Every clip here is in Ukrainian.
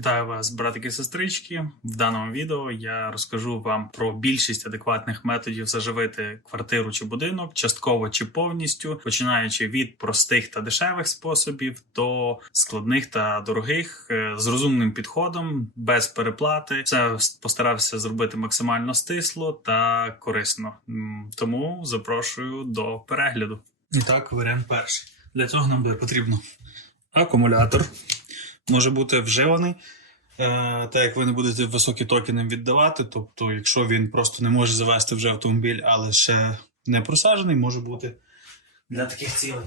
Вітаю вас, братики і сестрички. В даному відео я розкажу вам про більшість адекватних методів заживити квартиру чи будинок, частково чи повністю, починаючи від простих та дешевих способів до складних та дорогих, е, з розумним підходом, без переплати. Це постарався зробити максимально стисло та корисно. Тому запрошую до перегляду. І так, варіант перший. Для цього нам буде потрібно акумулятор може бути вживаний. Е, так як ви не будете високі токени віддавати, тобто, якщо він просто не може завести вже автомобіль, але ще не просаджений, може бути для таких цілей.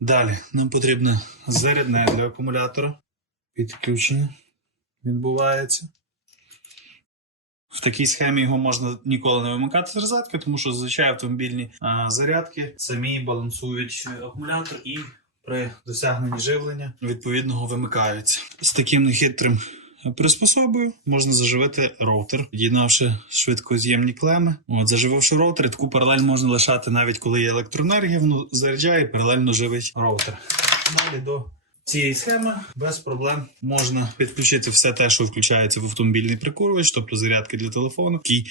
Далі нам потрібно зарядне для акумулятора. Підключення відбувається. В такій схемі його можна ніколи не вимикати з розетки, тому що зазвичай автомобільні а, зарядки самі балансують акумулятор і при досягненні живлення відповідного вимикаються. З таким нехитрим приспособою можна заживити роутер, під'єднавши швидкоз'ємні клеми. От, зажививши роутер, таку паралель можна лишати навіть коли є електроенергія, воно заряджає і паралельно живить роутер. Далі до цієї схеми без проблем можна підключити все те, що включається в автомобільний прикурювач, тобто зарядки для телефону. Такий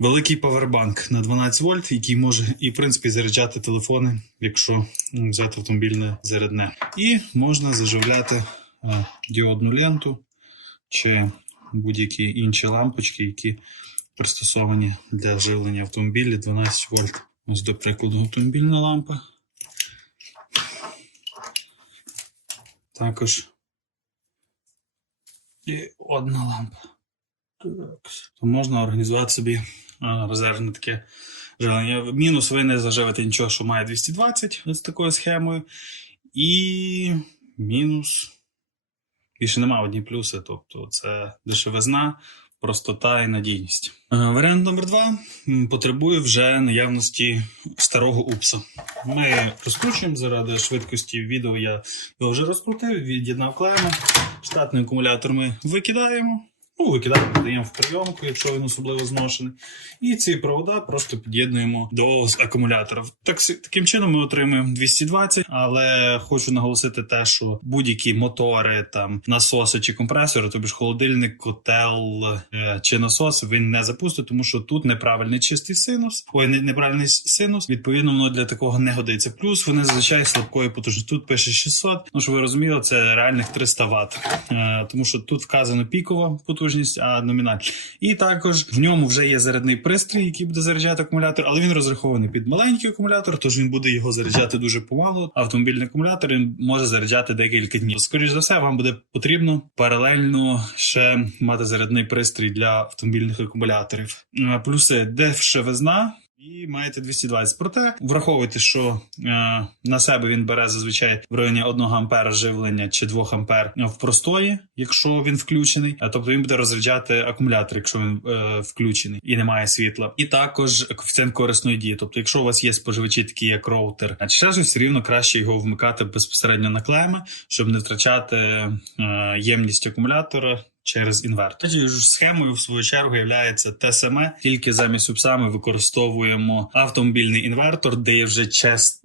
великий павербанк на 12 вольт, який може і в принципі заряджати телефони, якщо взяти автомобільне зарядне. І можна заживляти а, діодну ленту чи будь-які інші лампочки, які пристосовані для живлення автомобіля 12 вольт. Ось, до прикладу, автомобільна лампа. Також і одна лампа. Так. То можна організувати собі резервне таке живлення. Мінус ви не заживете нічого, що має 220 з такою схемою. І мінус. Більше немає одні плюси, тобто це дешевизна, простота і надійність. Е, Варіант номер два потребує вже наявності старого упса. Ми розкручуємо заради швидкості відео. Я його вже розкрутив, від'єднав клеми. Штатний акумулятор ми викидаємо. Ну, викидаємо, даємо в прийомку, якщо він особливо зношений. І ці провода просто під'єднуємо до акумулятора. Так, таким чином ми отримуємо 220, але хочу наголосити те, що будь-які мотори, там насоси чи компресори, тобі ж холодильник, котел е, чи насос, він не запустить, тому що тут неправильний чистий синус, ой, неправильний синус. Відповідно, воно для такого не годиться. Плюс вони зазвичай слабкої потужності. Тут пише 600, ну що ви розуміли, це реальних 300 Вт. Е, тому що тут вказано пікова потужність, а номінальна. І також в ньому вже є зарядний пристрій, який буде заряджати акумулятор, але він розрахований під маленький акумулятор, тож він буде його заряджати дуже помало. Автомобільний акумулятор він може заряджати декілька днів. Скоріше за все, вам буде потрібно паралельно ще мати зарядний пристрій для автомобільних акумуляторів. Е, Плюси дешевизна. І маєте 220. Проте враховуйте, що е, на себе він бере зазвичай в районі 1 ампера живлення чи 2 ампер в простої, якщо він включений. А тобто він буде розряджати акумулятор, якщо він е, включений і немає світла. І також коефіцієнт корисної дії. Тобто, якщо у вас є споживачі, такі як роутер, а ще щось все рівно краще його вмикати безпосередньо на клеми, щоб не втрачати е, ємність акумулятора через інвертор. Цією ж схемою, в свою чергу, є те саме, тільки замість упса ми використовуємо автомобільний інвертор, де є вже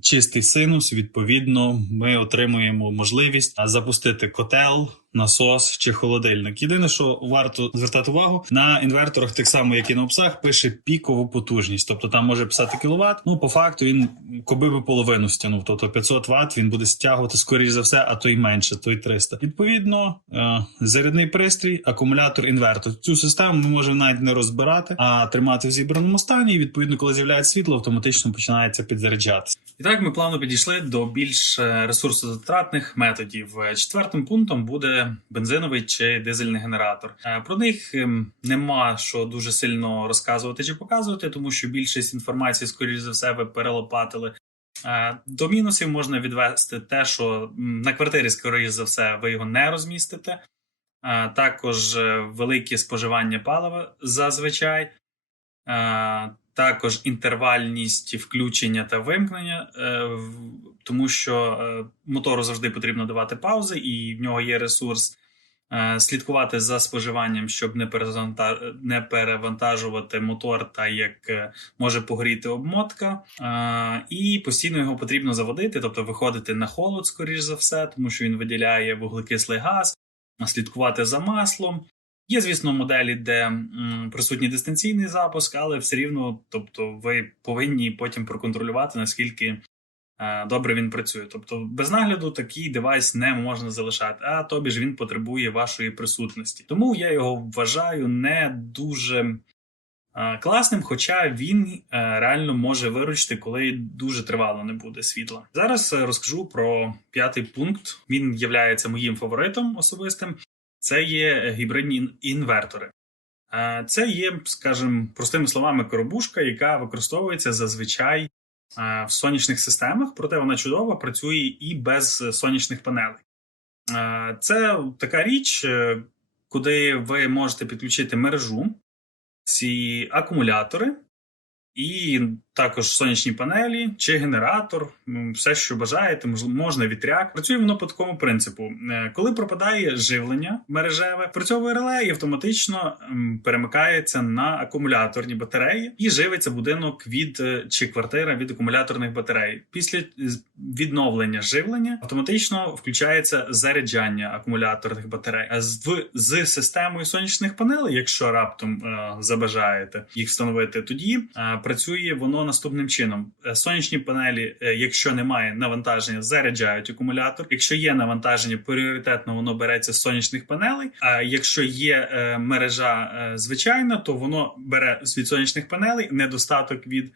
чистий синус. Відповідно, ми отримуємо можливість запустити котел. Насос чи холодильник. Єдине, що варто звертати увагу на інверторах, так само як і на упсах, пише пікову потужність. Тобто там може писати кіловат. Ну по факту він коби би половину стягнув. Тобто 500 Вт він буде стягувати скоріш за все, а то й менше, то й 300. Відповідно, е, зарядний пристрій, акумулятор, інвертор. Цю систему ми можемо навіть не розбирати, а тримати в зібраному стані. І відповідно, коли з'являється світло, автоматично починається підзаряджатися. І так ми плавно підійшли до більш е, ресурсозатратних методів. Е, Четвертим пунктом буде бензиновий чи дизельний генератор. Е, Про них ем, нема що дуже сильно розказувати чи показувати, тому що більшість інформації, скоріш за все, ви перелопатили. Е, До мінусів можна відвести те, що на квартирі, скоріш за все, ви його не розмістите. Е, Також велике споживання палива зазвичай. Також інтервальність включення та вимкнення, е, тому що е, мотору завжди потрібно давати паузи, і в нього є ресурс е, слідкувати за споживанням, щоб не перевантажувати мотор, та як може погоріти обмотка. І постійно його потрібно заводити, тобто виходити на холод, скоріш за все, тому що він виділяє вуглекислий газ. слідкувати за маслом. Є, звісно, моделі, де присутній дистанційний запуск, але все рівно, тобто, ви повинні потім проконтролювати, наскільки е, добре він працює. Тобто, без нагляду такий девайс не можна залишати, а тобі ж він потребує вашої присутності. Тому я його вважаю не дуже е, класним, хоча він е, реально може виручити, коли дуже тривало не буде світла. Зараз розкажу про п'ятий пункт. Він є моїм фаворитом особистим. Це є гібридні інвертори. Це є, скажімо, простими словами, коробушка, яка використовується зазвичай в сонячних системах, проте вона чудово працює і без сонячних панелей. Це така річ, е, куди ви можете підключити мережу, ці акумулятори, і також сонячні панелі чи генератор, все, що бажаєте, можна вітряк. Працює воно по такому принципу: Е, коли пропадає живлення мережеве, працьовує реле і автоматично перемикається на акумуляторні батареї і живиться будинок від е, чи квартира від акумуляторних батарей. Після відновлення живлення автоматично включається заряджання акумуляторних батарей. А з, з системою сонячних панелей, якщо раптом е, забажаєте їх встановити, тоді е, працює воно наступним чином: Е, сонячні панелі, е, якщо немає навантаження, заряджають акумулятор. Якщо є навантаження, пріоритетно воно береться з сонячних панелей. А якщо є е, мережа звичайна, то воно бере від сонячних панелей недостаток від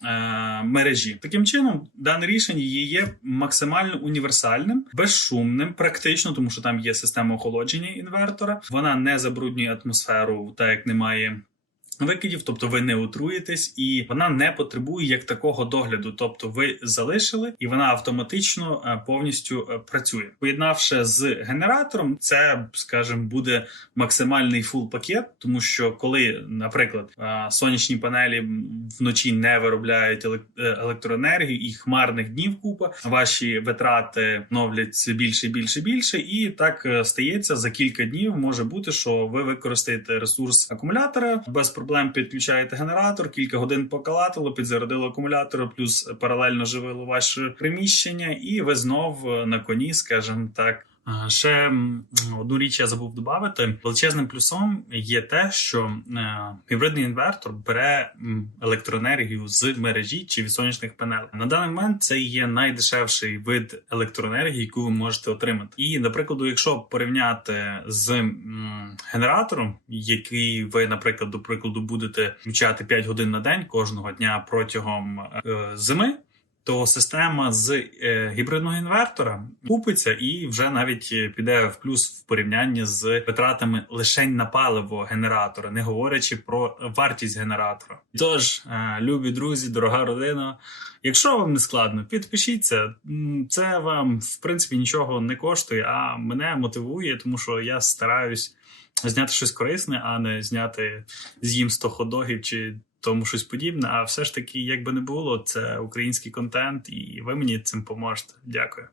мережі. Таким чином, дане рішення є максимально універсальним, безшумним, практично, тому що там є система охолодження інвертора. Вона не забруднює атмосферу, так як немає викидів, тобто ви не отруєтесь, і вона не потребує як такого догляду. Тобто, ви залишили, і вона автоматично е, повністю е, працює. Поєднавши з генератором, це, скажімо, буде максимальний фул пакет, тому що коли, наприклад, е, сонячні панелі вночі не виробляють елек- електроенергію і хмарних днів купа, ваші витрати новляться більше, більше, більше, і так стається за кілька днів. Може бути, що ви використаєте ресурс акумулятора без проблем підключаєте генератор, кілька годин покалатило, підзарядило акумулятор, плюс паралельно живило ваше приміщення, і ви знов на коні, скажімо так. А, Ще одну річ я забув додати. Величезним плюсом є те, що е, гібридний інвертор бере електроенергію з мережі чи від сонячних панелей. На даний момент це є найдешевший вид електроенергії, яку ви можете отримати. І, наприклад, якщо порівняти з генератором, який ви, наприклад, до прикладу, будете включати 5 годин на день кожного дня протягом е, зими то система з е, гібридного інвертора купиться і вже навіть е, піде в плюс в порівнянні з витратами лише на паливо генератора, не говорячи про вартість генератора. Тож, е, любі друзі, дорога родина. Якщо вам не складно, підпишіться. Це вам в принципі нічого не коштує, а мене мотивує, тому що я стараюсь зняти щось корисне, а не зняти з'їм 100 ходогів чи тому щось подібне. А все ж таки, як би не було, це український контент, і ви мені цим поможете. Дякую.